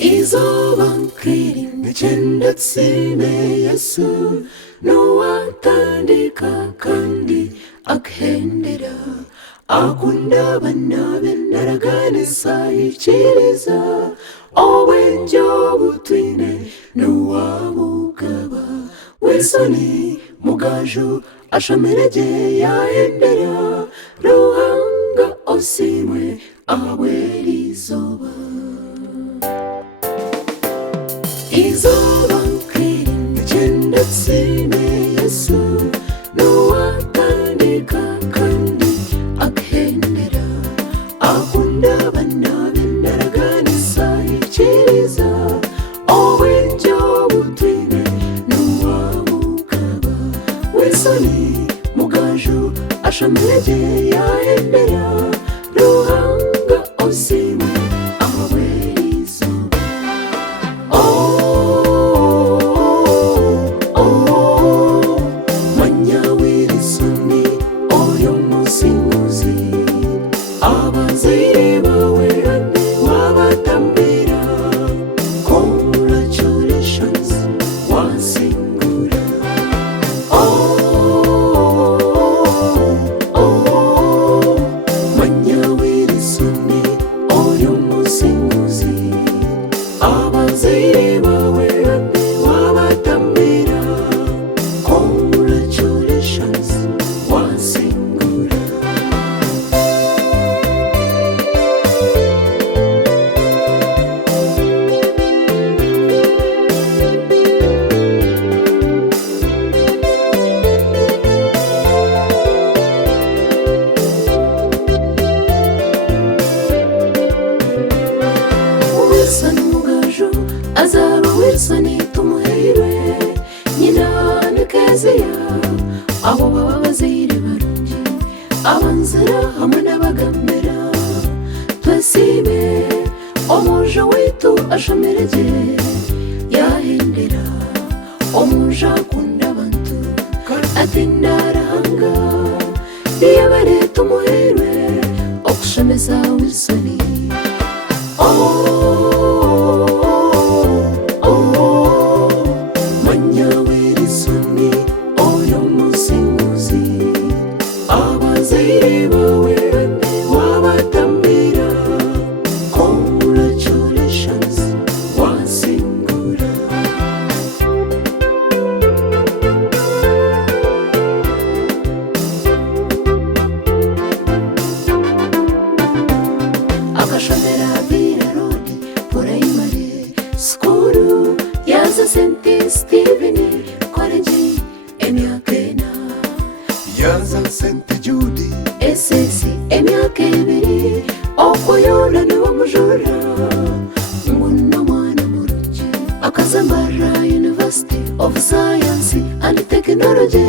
izobankiri ngenda tsime Yesu nuwatandika kandi akhendera akunda banabe naraganisa ikiriza owenjo butwine nuwamugaba wesoni mugajhu ashamerege yahendera ruhanga osimwe awelizoba izobankiri ngenda tsime Yesu nuwatandika kandi akhendera akunda banabe naraganisa ikiriza owenjo butwine nuwamugaba wesoni mugajhu ashamerege yahendera ruhanga osimwe awelizoba manyawirisoni oyo musinguzi abazire bawe wabatambira congratulations wasingura manyawirisoni oyo musinguzi abazire bawe wabatambira congratulations wasingura Wilson mugajhu azaba Wilson tumuhirwe nyina nikeziya abo baba bazire barungi abanzira hamwe n'abagambira twesibe omuja witu ashamerege yahendera omuja akunda abantu atindaranga iyabare tumuhirwe okushemeza Wilsoni manyawirisoni oyo musinguzi abazire bawe wabatambira congratulations wasingura akashomera vira rodi primary skuru yaza senti Steven college emyakena yaza St. Judy SS emyaka ebiri okoyona niwamujura nguno mwana murungi akazambara University of Science and Technology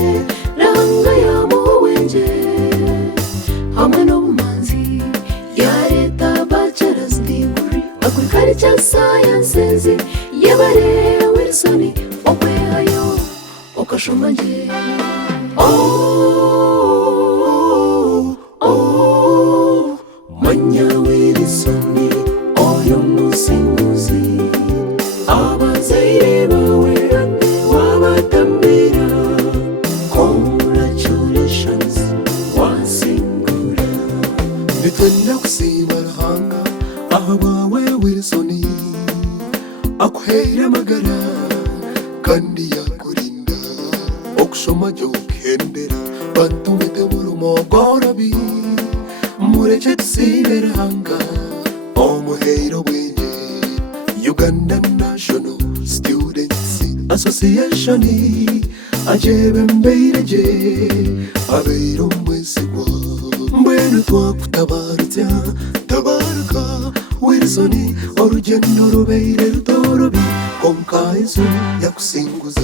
ranga yamuwenje hamwe n'obumanzi yareta bachelor's degree agriculture sciences yabare Wilson okwehayo okashomanje manyawirisoni oyo musinguzi abazire bawe wabatambira congratulations wasingura nitwenda kusima ruhanga aho bawe Wilsoni akuhera amagara kandi yakurinda okushoma jya ukendera bantumite burumogorobi mureke tusibe ruhanga omuheiro bwenye Uganda National Students Association ajebe mbeireje abeiro mwesigwa mbwenu twakutabarutya tabaruka Wilsoni orugendo rubeire rutorobi konka Yesu yakusinguza